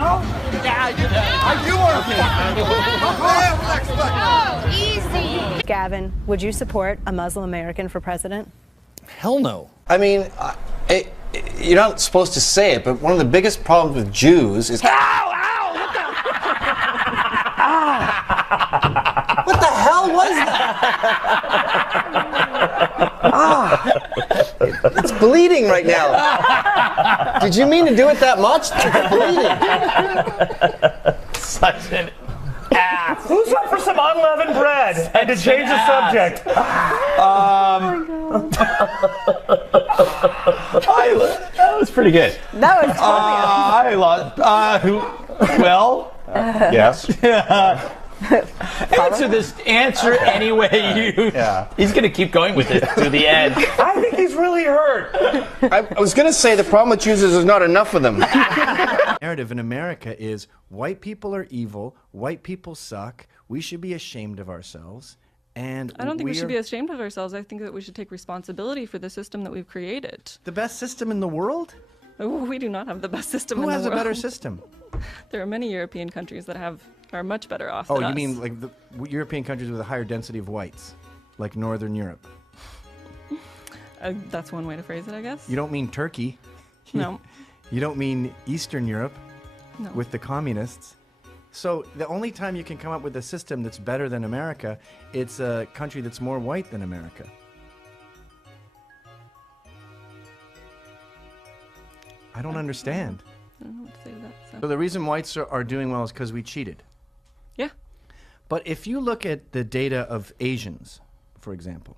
Oh, easy. Gavin, would you support a Muslim American for president? Hell no. I mean, you're not supposed to say it, but one of the biggest problems with Jews is... Ow! Ow! What the... Ow! What the hell was that? It's bleeding right now. Did you mean to do it that much? It's bleeding. Such an ass. Who's up for some unleavened bread? And to change the subject. That was pretty good. That was totally I lost. Well, yes. Answer any way you. Yeah. He's going to keep going with it to the end. I think he's really hurt. I was going to say the problem with Jews is there's not enough of them. Narrative in America is white people are evil, white people suck, we should be ashamed of ourselves. And I don't think we should be ashamed of ourselves. I think that we should take responsibility for the system that we've created. The best system in the world? Oh, we do not have the best system in the world. Who has a better system? There are many European countries that are much better off than us. Oh, you mean like the European countries with a higher density of whites, like Northern Europe? That's one way to phrase it, I guess. You don't mean Turkey. No. You don't mean Eastern Europe No. with the communists. So the only time you can come up with a system that's better than America, it's a country that's more white than America. I don't understand. I don't know what to say to that. So the reason whites are doing well is because we cheated. Yeah. But if you look at the data of Asians, for example,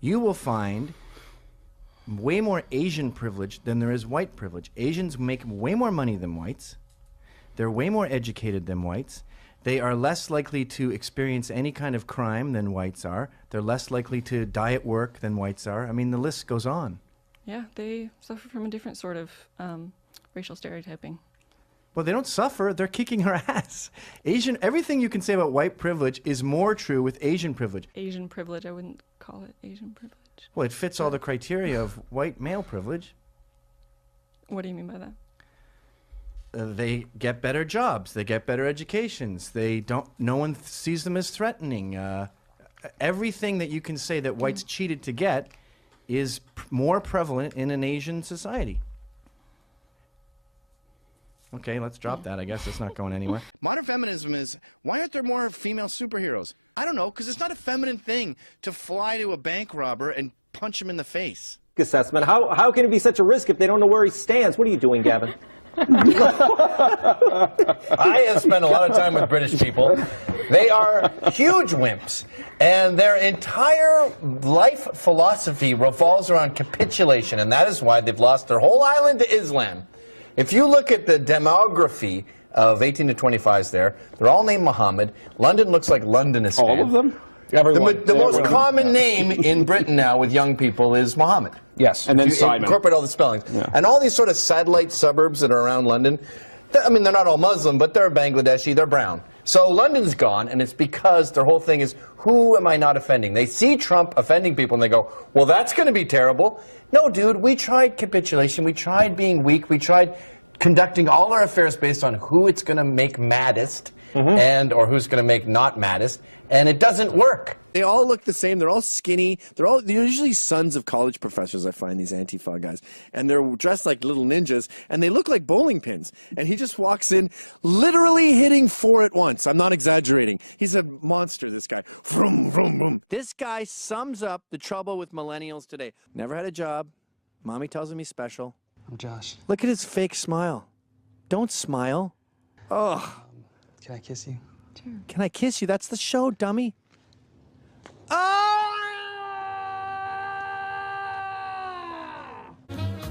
you will find way more Asian privilege than there is white privilege. Asians make way more money than whites. They're way more educated than whites. They are less likely to experience any kind of crime than whites are. They're less likely to die at work than whites are. I mean, the list goes on. Yeah, they suffer from a different sort of racial stereotyping. Well, they don't suffer. They're kicking our ass. Everything you can say about white privilege is more true with Asian privilege. Asian privilege, I wouldn't call it Asian privilege. Well, it fits all the criteria of white male privilege. What do you mean by that? They get better jobs. They get better educations. No one sees them as threatening. Everything that you can say that whites cheated to get is more prevalent in an Asian society. Okay, let's drop that. I guess it's not going anywhere. Modern feminism is, why aren't there more female superheroes? I don't know, because it's not a feminine thing to fly to a bank robber and punch him in the face. Assessment. How can it be such a risk if they don't know where he stands? What are you doing, Gavin? I have spent a lot of time with British people. They are huge wimps, and their entire life philosophy revolves around capitulation, and that is why they've lost their whole island to Islam. If you look at the demography of 18 to 25s there, they're all named Muhammad. London looks like Londonistan. All of them? The most common name in Britain now with young people is Muhammad. Yes, and then Simon. Incorporate all the spellings. Yeah. And all these sort of satellite suburbs that are around London, I mean, they're not all Muslim, but they're Bangladeshi, they're brown. So London's gone, and it's because their whole thing is, who am I not offending? They see Trump offending people, and they go, well, that's going to be terrible. No, dude, we tried capitulation. We tried being weak. We tried conducting all our affairs based on who it's going to make maddest, or who's going to make not maddest, and it doesn't work. They all look the same. They're all skinny. They're usually sons of college professors, I find, these Antifa guys. And they're dressed like little ninjas, and they look like bowling pins. And he just walks in, literally hitting 4 at once. I'm not exaggerating. He's a monster, this guy. Vroom, vroom, vroom. This guy sums up the trouble with millennials today. Never had a job. Mommy tells him he's special. I'm Josh. Look at his fake smile. Don't smile. Oh. Can I kiss you? Sure. Can I kiss you? That's the show, dummy.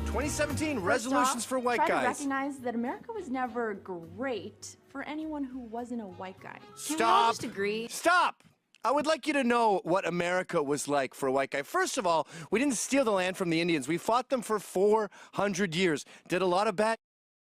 2017 resolutions for white try guys. To recognize that America was never great for anyone who wasn't a white guy. Can Stop. we all just agree? Stop! I would like you to know what America was like for a white guy. First of all, we didn't steal the land from the Indians. We fought them for 400 years. Did a lot of bad,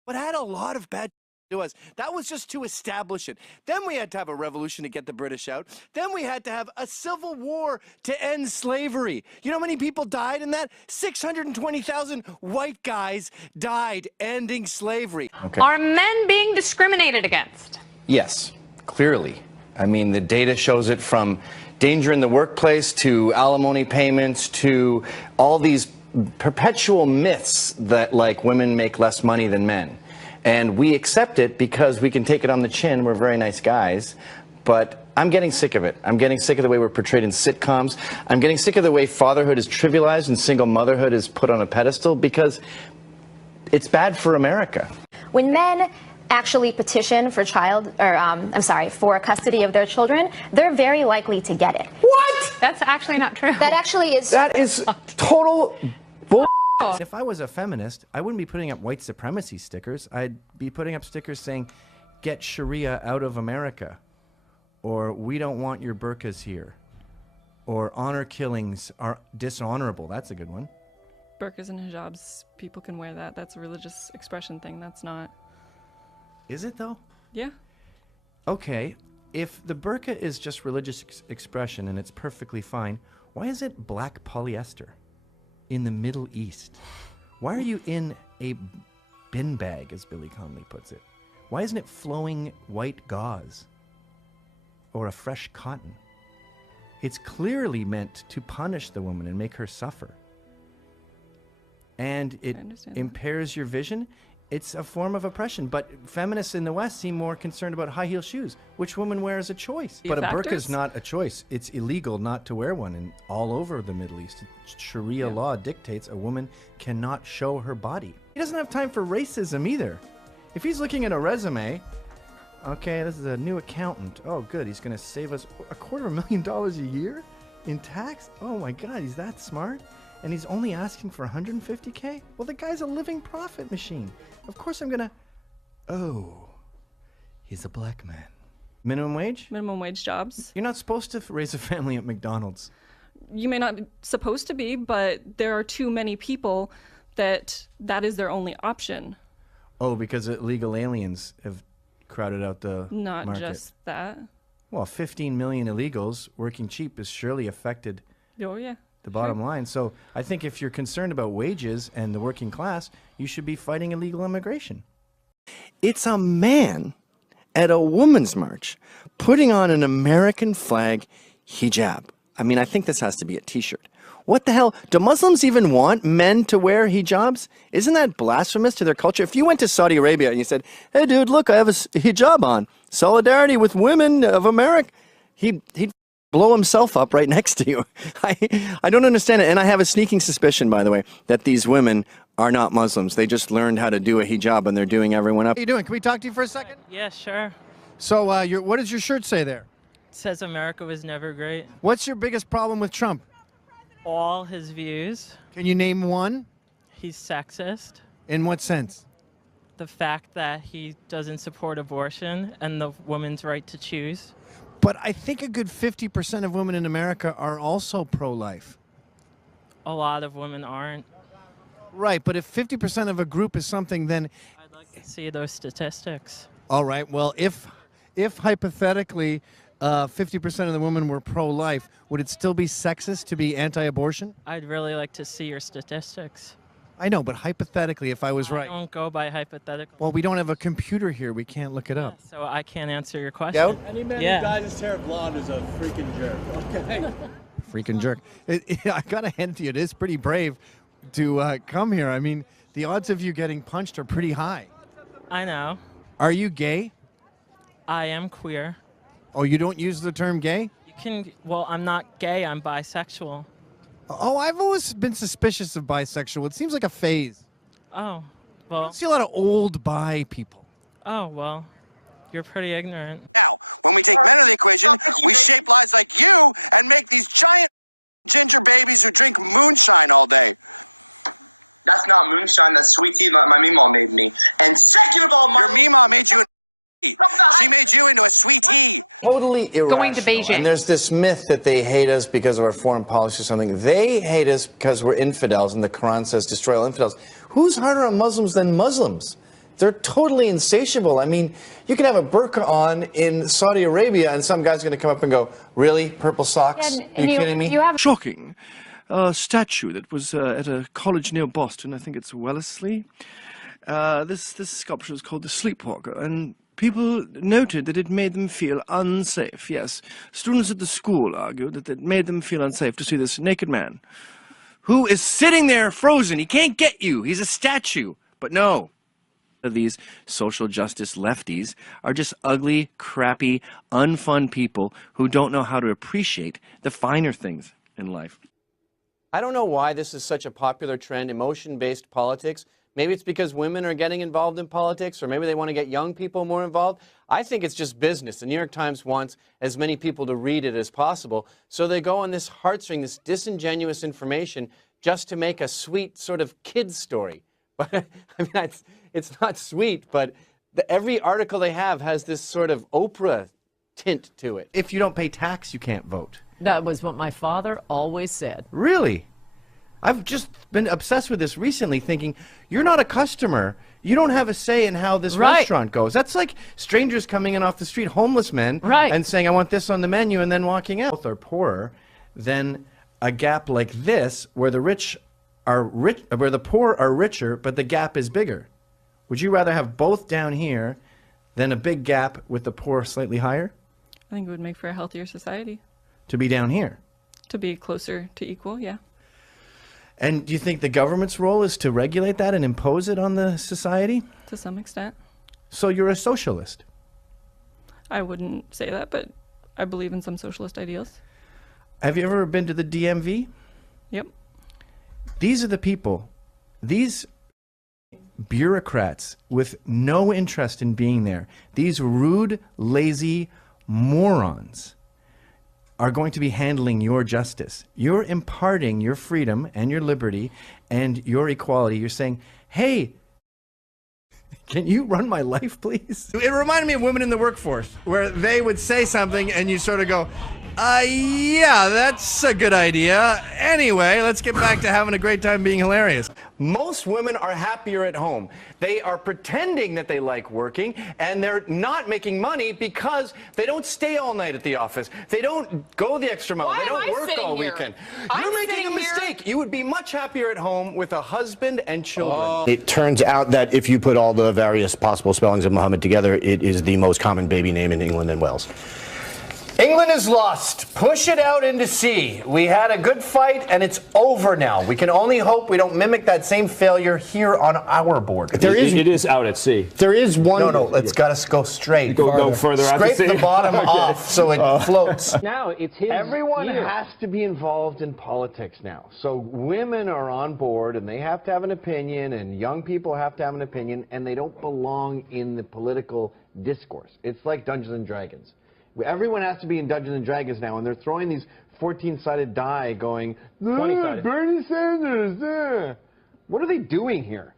but had a lot of bad to us. That was just to establish it. Then we had to have a revolution to get the British out. Then we had to have a civil war to end slavery. You know how many people died in that? 620,000 white guys died ending slavery. Okay. Are men being discriminated against? Yes, clearly. I mean, the data shows it, from danger in the workplace to alimony payments to all these perpetual myths that, like, women make less money than men. And we accept it because we can take it on the chin. We're very nice guys. But I'm getting sick of it. I'm getting sick of the way we're portrayed in sitcoms. I'm getting sick of the way fatherhood is trivialized and single motherhood is put on a pedestal, because it's bad for America. When men actually petition for for custody of their children, they're very likely to get it. What? That's actually not true. That actually is. That is total bull. If I was a feminist, I wouldn't be putting up white supremacy stickers. I'd be putting up stickers saying, "Get Sharia out of America," or "We don't want your burqas here," or "Honor killings are dishonorable." That's a good one. Burqas and hijabs, people can wear that. That's a religious expression thing. That's not. Is it, though? Yeah. Okay, if the burqa is just religious expression and it's perfectly fine, why is it black polyester in the Middle East? Why are you in a bin bag, as Billy Connolly puts it? Why isn't it flowing white gauze or a fresh cotton? It's clearly meant to punish the woman and make her suffer. And it impairs your vision. It's a form of oppression. But feminists in the West seem more concerned about high heel shoes, which women wear as a choice. But a burqa is not a choice. It's illegal not to wear one, and all over the Middle East. Sharia law dictates a woman cannot show her body. He doesn't have time for racism either. If he's looking at a resume, okay, this is a new accountant. Oh, good, he's going to save us $250,000 a year in tax? Oh my God, he's that smart? And he's only asking for $150K? Well, the guy's a living profit machine. Of course I'm gonna... Oh, he's a black man. Minimum wage? Minimum wage jobs. You're not supposed to raise a family at McDonald's. You may not be supposed to be, but there are too many people that is their only option. Oh, because illegal aliens have crowded out the Not market. just that. Well, 15 million illegals working cheap has surely affected Oh, yeah. the bottom line. So I think if you're concerned about wages and the working class, you should be fighting illegal immigration. It's a man at a women's march putting on an American flag hijab. I mean, I think this has to be a t-shirt. What the hell? Do Muslims even want men to wear hijabs? Isn't that blasphemous to their culture? If you went to Saudi Arabia and you said, "Hey dude, look, I have a hijab on. Solidarity with women of America," he'd blow himself up right next to you. I don't understand it. And I have a sneaking suspicion, by the way, that these women are not Muslims. They just learned how to do a hijab and they're doing everyone up. How you doing? Can we talk to you for a second? Yeah, sure. So what does your shirt say there? It says America was never great. What's your biggest problem with Trump? All his views. Can you name one? He's sexist. In what sense? The fact that he doesn't support abortion and the woman's right to choose. But I think a good 50% of women in America are also pro-life. A lot of women aren't. Right, but if 50% of a group is something, then... I'd like to see those statistics. All right, well, if hypothetically 50% of the women were pro-life, would it still be sexist to be anti-abortion? I'd really like to see your statistics. I know, but hypothetically, if I was right... I don't go by hypothetical. Well, we don't have a computer here. We can't look it up. So I can't answer your question. Any man who dyes his hair blonde is a freaking jerk. Okay. Freaking jerk. I gotta hand it to you. It is pretty brave to come here. I mean, the odds of you getting punched are pretty high. I know. Are you gay? I am queer. Oh, you don't use the term gay? You can. Well, I'm not gay. I'm bisexual. Oh, I've always been suspicious of bisexual. It seems like a phase. Oh, well. I see a lot of old bi people. Oh, well. You're pretty ignorant. Now, when we take men out of the equation, we shape lives like you and make these giant ginger babies who drink moonshine all day. That's not moonshine, that's sweet tea my meemaw made me. And second of all, your meemaw made you she made you into a sweetie. Totally irrational. Going to Beijing. And there's this myth that they hate us because of our foreign policy or something. They hate us because we're infidels, and the Quran says destroy all infidels. Who's harder on Muslims than Muslims? They're totally insatiable. I mean, you can have a burqa on in Saudi Arabia and some guy's going to come up and go, really? Purple socks? Are you kidding me? Shocking. A statue that was at a college near Boston, I think it's Wellesley. This sculpture is called the Sleepwalker, and people noted that it made them feel unsafe. Yes, students at the school argued that it made them feel unsafe to see this naked man who is sitting there frozen. He can't get you. He's a statue. But no. These social justice lefties are just ugly, crappy, unfun people who don't know how to appreciate the finer things in life. I don't know why this is such a popular trend, emotion-based politics. Maybe it's because women are getting involved in politics, or maybe they want to get young people more involved. I think it's just business. The New York Times wants as many people to read it as possible, so they go on this heartstring, this disingenuous information, just to make a sweet sort of kid's story. But I mean, it's not sweet, but every article they have has this sort of Oprah tint to it. If you don't pay tax, you can't vote. That was what my father always said. Really? I've just been obsessed with this recently, thinking, you're not a customer. You don't have a say in how this restaurant goes. That's like strangers coming in off the street, homeless men, and saying, I want this on the menu, and then walking out. Both are poorer than a gap like this, where the rich are rich, where the poor are richer, but the gap is bigger. Would you rather have both down here than a big gap with the poor slightly higher? I think it would make for a healthier society. To be down here? To be closer to equal, yeah. And do you think the government's role is to regulate that and impose it on the society? To some extent. So you're a socialist? I wouldn't say that, but I believe in some socialist ideals. Have you ever been to the DMV? Yep. These are the people, these bureaucrats with no interest in being there, these rude, lazy morons are going to be handling your justice. You're imparting your freedom and your liberty and your equality. You're saying, hey, can you run my life, please? It reminded me of women in the workforce, where they would say something and you sort of go, yeah, that's a good idea. Anyway, let's get back to having a great time being hilarious. Most women are happier at home. They are pretending that they like working, and they're not making money because they don't stay all night at the office. They don't go the extra mile. They don't work all weekend. You're making a mistake. You would be much happier at home with a husband and children. It turns out that if you put all the various possible spellings of Muhammad together, it is the most common baby name in England and Wales. England is lost. Push it out into sea. We had a good fight, and it's over now. We can only hope we don't mimic that same failure here on our border. It is out at sea. There is one. No, it's got to go straight. Go further out Scrape to sea. the bottom off so it floats. Now it's his Everyone year. has to be involved in politics now. So women are on board, and they have to have an opinion, and young people have to have an opinion, and they don't belong in the political discourse. It's like Dungeons and Dragons. Everyone has to be in Dungeons and Dragons now, and they're throwing these 14-sided die going, 20-sided. Bernie Sanders, What are they doing here?